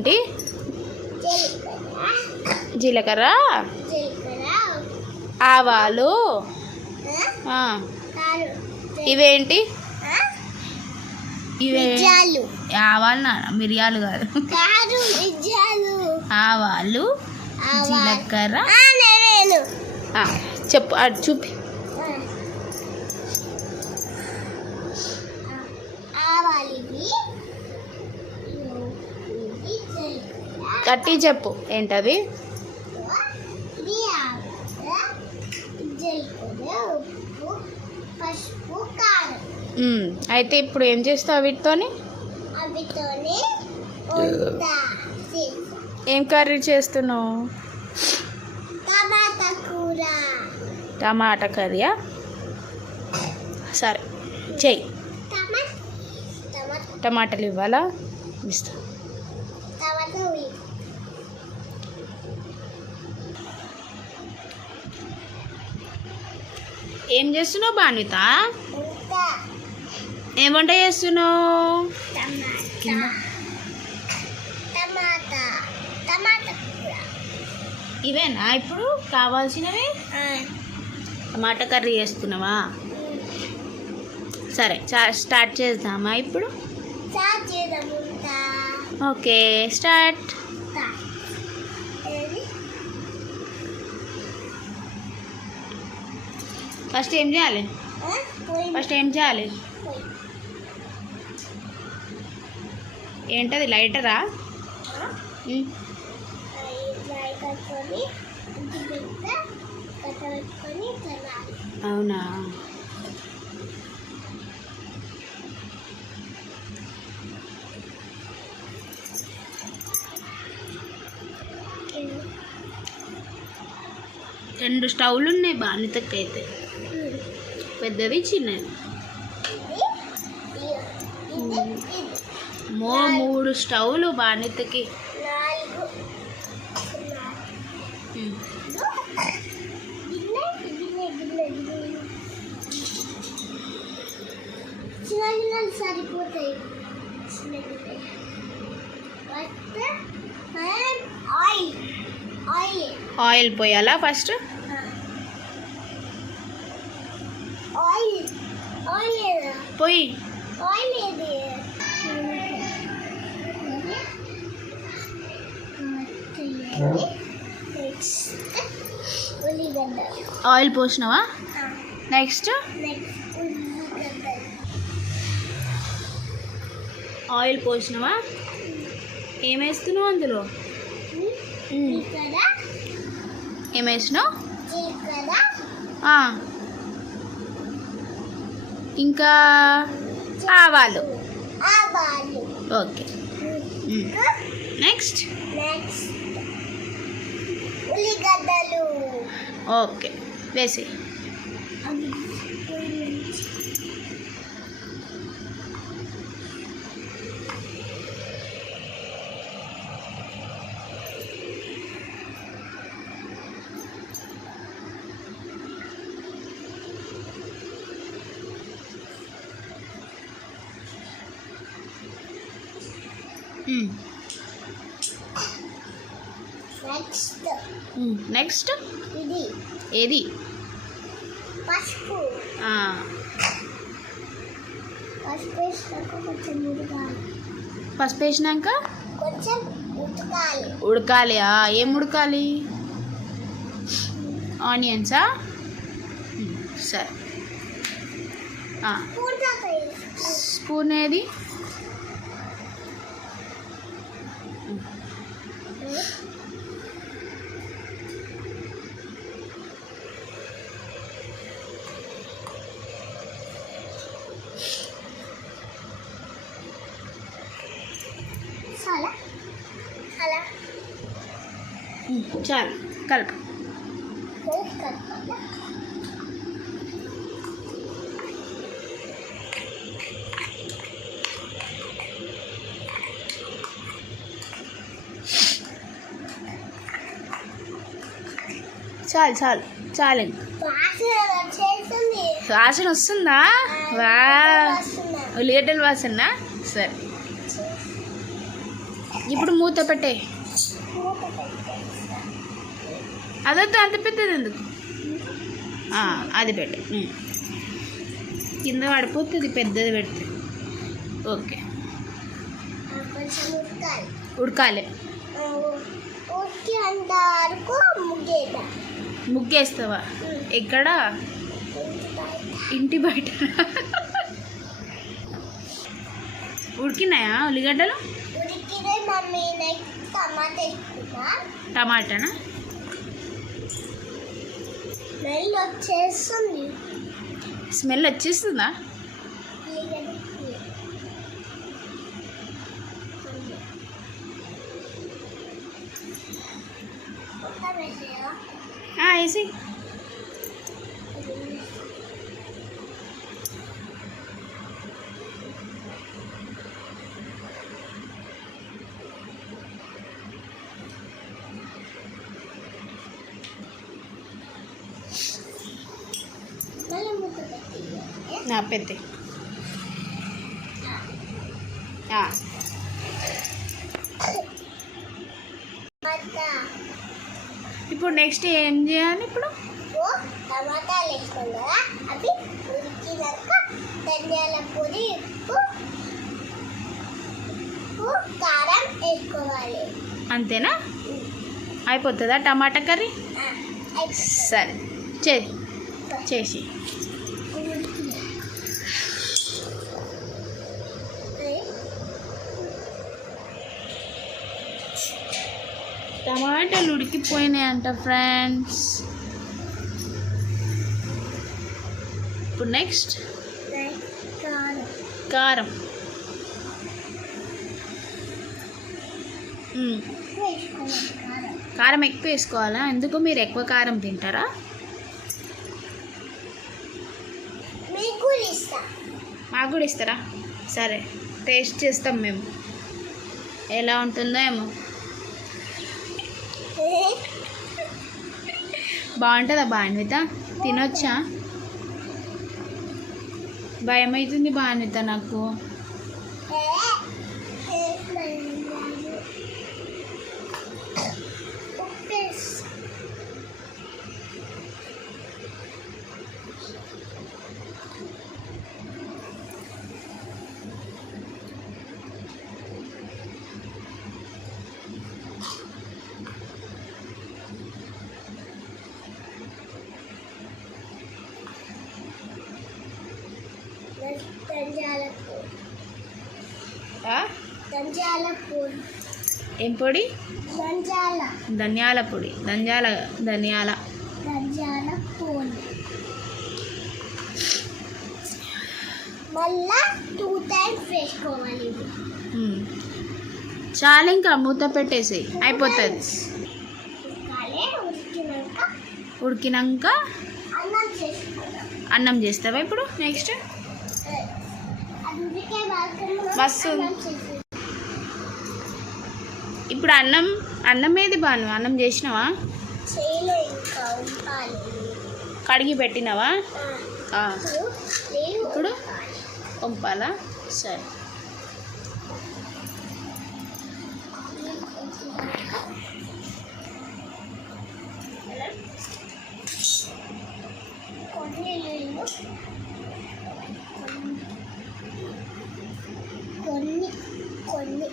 ఏంటి? జీలకర్ర, ఆవాలు, ఇవేంటి? ఇవే ఆవాలు మిరియాలు కాదు, ఆవాలు, జీలకర్ర. చెప్పు, అటు చూపి. గట్టి చెప్పు, ఏంటవి? అయితే ఇప్పుడు ఏం చేస్తావు వీటితోని? ఏం కర్రీ చేస్తున్నావు? టమాటా కర్రీయా? సరే చెయ్యి. టమాటాలు ఇవ్వాలా? ఇస్తా. ఏం చేస్తున్నావు భాన్విత? ఏం వంట చేస్తున్నావు? ఇవేనా ఇప్పుడు కావాల్సినవి? టమాటా కర్రీ చేస్తున్నావా? సరే స్టార్ట్ చేద్దామా ఇప్పుడు? Okay start. ఫస్ట్ ఏం చేయాలి? ఏంటది? లైటరా? అవునా? రెండు స్టవ్లు ఉన్నాయి బానితకి అయితే, పెద్దది చిన్నది. మూడు స్టవ్లు బానితకి. సరిపోతాయి. ఆయిల్ పోయాలా ఫస్ట్? పోయి ఆయిల్ పోసినావా? నెక్స్ట్ ఆయిల్ పోసినావా? ఏమేస్తున్నావు అందులో? ఏమేసినావు? ఇంకా ఆవాలు. ఓకే నెక్స్ట్ ఉల్లిగడ్డలు. ఓకే వేసి. నెక్స్ట్ ఏది? పసుపు. పసుపు వేసినాక కొంచెం ఉడకాలి. ఏం ఉడకాలి? ఆనియన్సా? సరే. స్పూన్ ఏది? చాలు కలుపు. చాలు చాలు చాలు. వాసన వస్తుందా? వా ఉల్లిగడ్డల వాసన. సరే ఇప్పుడు మూత పెట్టే. అదొద్దు, అంత పెద్దది ఎందుకు? అది పెట్టు. కింద పడిపోతుంది పెద్దది పెడితే. ఓకే, కొంచెం ఉడకాలి. ఉడకాలి. ఉడికి అంత వరకు ముగ్గేద్దాం. ముగ్గేస్తావా? ఎక్కడ? ఇంటి బయట. ఉడికినాయా ఉల్లిగడ్డలు? ఉడికితే మమ్మీ టమాటా వేసుకుంటా. టమాటానా? స్మెల్ వచ్చేస్తుంది. స్మెల్ వచ్చేస్తుందా? వేసి నా పెద్ద. ఇప్పుడు నెక్స్ట్ ఏం చేయాలి? ఇప్పుడు టమాటాలు వేసుకోండి కదా, అవి ఉడికినాక ధనియాల పొడి, ఉప్పు, కారం వేసుకోవాలి. అంతేనా? అయిపోతుందా టమాటా కర్రీ? సరే, చేసి టమాటాలు ఉడికిపోయినాయంట ఫ్రెండ్స్. ఇప్పుడు నెక్స్ట్ కారం. కారం ఎక్కువ వేసుకోవాలా? ఎందుకు, మీరు ఎక్కువ కారం తింటారా? మాకు కూడా ఇస్తారా? సరే, టేస్ట్ చేస్తాం మేము, ఎలా ఉంటుందో ఏమో. బాగుంటుందా భాన్విత? తినొచ్చా? భయం అవుతుంది భాన్విత నాకు. ఏం పొడి? ధనియాల పొడి. ధనియాల పొడి. మళ్ళా 2 times వేసుకోవాలి. చాలా, ఇంకా మూత పెట్టేసి అయిపోతుంది. ఉడికినాక అన్నం చేస్తావా ఇప్పుడు? నెక్స్ట్ మస్తు. ఇప్పుడు అన్నం ఏది బాను? అన్నం చేసినావా? కడిగి పెట్టినావా? ఇప్పుడు పంపాలా? సరే, కొన్ని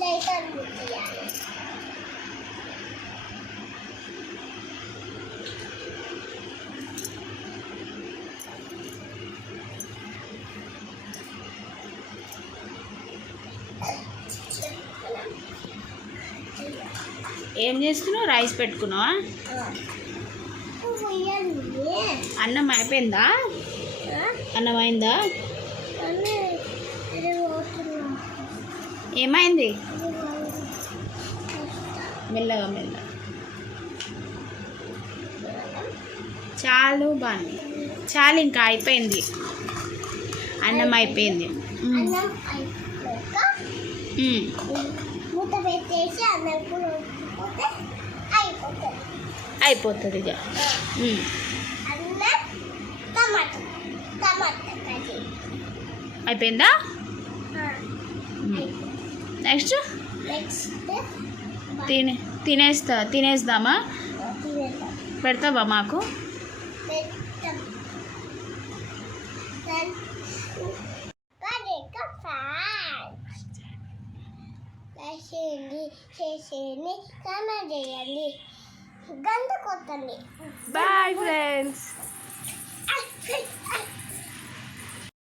లైటర్ ముట్టియాలి. ఏం చేస్తున్నావు? రైస్ పెట్టుకున్నావా? అన్నం అయిపోయిందా? అన్నం అయిందా? ఏమైంది? మెల్లగా చాలు బాగుంది. చాలు, ఇంకా అయిపోయింది. అన్నం అయిపోయింది. అన్నం అయిపోయాక మూత పెట్టేసి అన్నం కూడా ఉడికిపోతే అయిపోతుంది. అయిపోతుంది ఇక. అన్నం టమాటా టమాటా కర్రీ అయిపోయిందా? నెక్స్ట్ నెక్స్ట్ తినేద్దామా? పెడతావా మాకు? పెట్టం చేసేయండి, కామెంట్ చేయండి, గంట కొట్టండి. Bye friends.